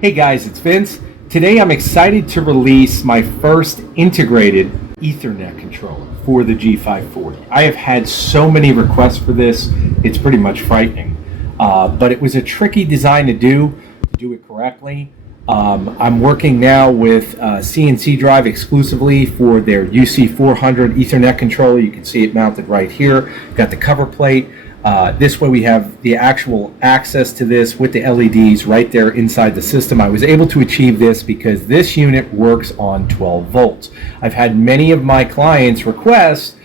Hey guys, it's Vince. Today I'm excited to release my first integrated Ethernet controller for the G540. I have had so many requests for this, it's pretty much frightening. But it was a tricky design to do it correctly. I'm working now with CNC Drive exclusively for their UC400 Ethernet controller. You can see it mounted right here. Got the cover plate. This way we have the actual access to this with the LEDs right there inside the system. I was able to achieve this because this unit works on 12 volts. I've had many of my clients request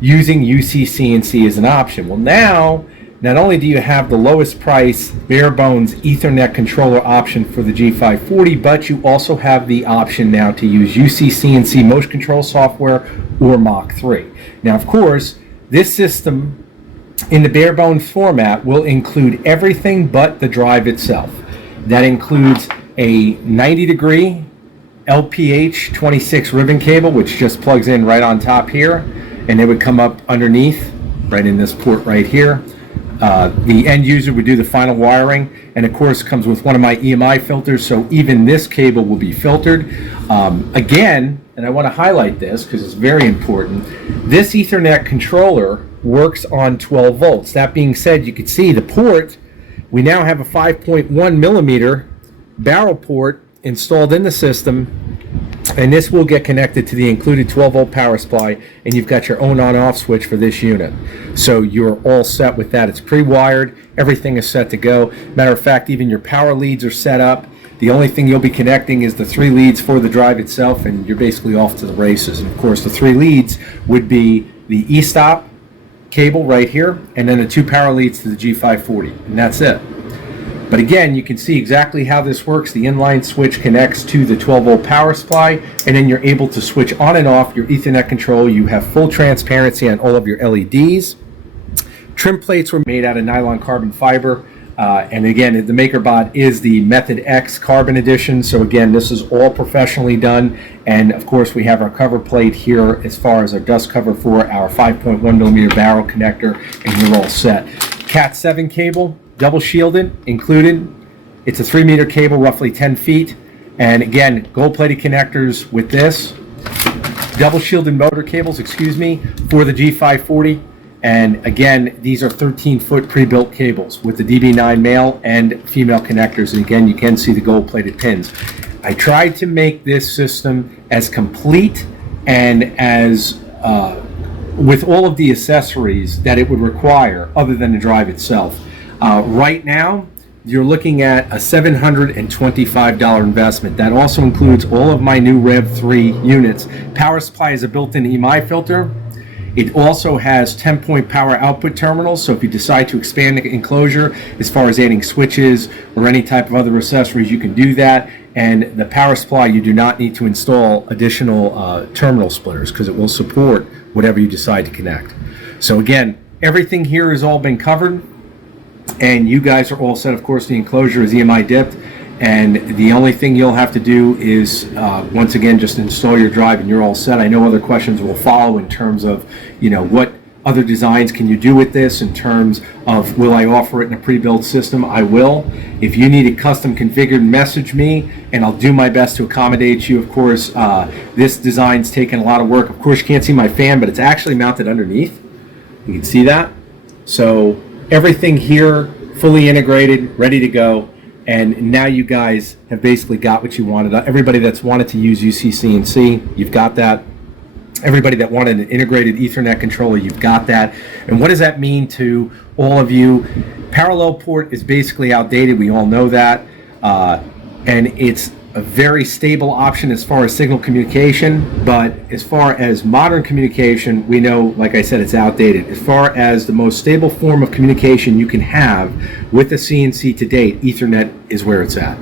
using UCCNC as an option. Well, now, not only do you have the lowest price Barebones Ethernet controller option for the G540, but you also have the option now to use UCCNC motion control software or Mach 3. Now, of course, this system in the Barebones format will include everything but the drive itself. That includes a 90-degree LPH 26 ribbon cable, which just plugs in right on top here, and it would come up underneath, right in this port right here. The end user would do the final wiring, and of course comes with one of my EMI filters, so even this cable will be filtered. Again, and I want to highlight this because it's very important, this Ethernet controller works on 12 volts. That being said, you can see the port, we now have a 5.1 millimeter barrel port installed in the system, and this will get connected to the included 12 volt power supply, and you've got your own on-off switch for this unit. So you're all set with that. It's pre-wired, everything is set to go. Matter of fact, even your power leads are set up. The only thing you'll be connecting is the 3 leads for the drive itself, and you're basically off to the races. And of course, the 3 leads would be the e-stop cable right here, and then the 2 power leads to the G540, and that's it. But again, you can see exactly how this works. The inline switch connects to the 12 volt power supply, and then you're able to switch on and off your Ethernet control. You have full transparency on all of your LEDs. Trim plates were made out of nylon carbon fiber. And again, the MakerBot is the Method X Carbon Edition. So again, this is all professionally done. And of course, we have our cover plate here as far as our dust cover for our 5.1 millimeter barrel connector, and you're all set. Cat 7 cable, double shielded, included. It's a 3-meter cable, roughly 10 feet. And again, gold-plated connectors with this. Double shielded motor cables, for the G540. And again, these are 13-foot pre-built cables with the DB9 male and female connectors. And again, you can see the gold-plated pins. I tried to make this system as complete and as with all of the accessories that it would require other than the drive itself. Right now, you're looking at a $725 investment. That also includes all of my new Rev 3 units. Power supply is a built-in EMI filter. It also has 10-point power output terminals, so if you decide to expand the enclosure as far as adding switches or any type of other accessories, you can do that. And the power supply, you do not need to install additional terminal splitters because it will support whatever you decide to connect. So again, everything here has all been covered, and you guys are all set. Of course, the enclosure is EMI dipped. And the only thing you'll have to do is, once again, just install your drive and you're all set. I know other questions will follow in terms of, what other designs can you do with this in terms of, will I offer it in a pre-built system? I will. If you need it custom configured, message me and I'll do my best to accommodate you. Of course, this design's taken a lot of work. Of course, you can't see my fan, but it's actually mounted underneath. You can see that. So everything here, fully integrated, ready to go. And now you guys have basically got what you wanted. Everybody that's wanted to use UCCNC, you've got that. Everybody that wanted an integrated Ethernet controller, you've got that. And what does that mean to all of you? Parallel port is basically outdated. We all know that. And it's a very stable option as far as signal communication. But as far as modern communication, we know, like I said, it's outdated. As far as the most stable form of communication you can have with the CNC to date, Ethernet is where it's at.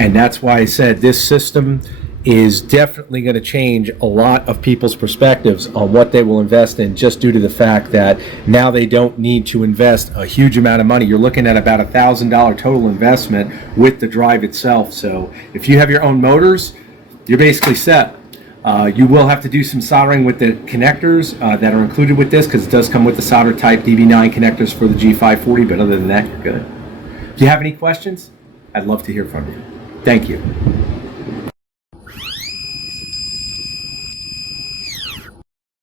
And that's why I said this system is definitely going to change a lot of people's perspectives on what they will invest in, just due to the fact that now they don't need to invest a huge amount of money. You're looking at about $1,000 total investment with the drive itself. So if you have your own motors, you're basically set. You will have to do some soldering with the connectors that are included with this, because it does come with the solder type DB9 connectors for the G540, but other than that, you're good. If you have any questions, I'd love to hear from you. Thank you.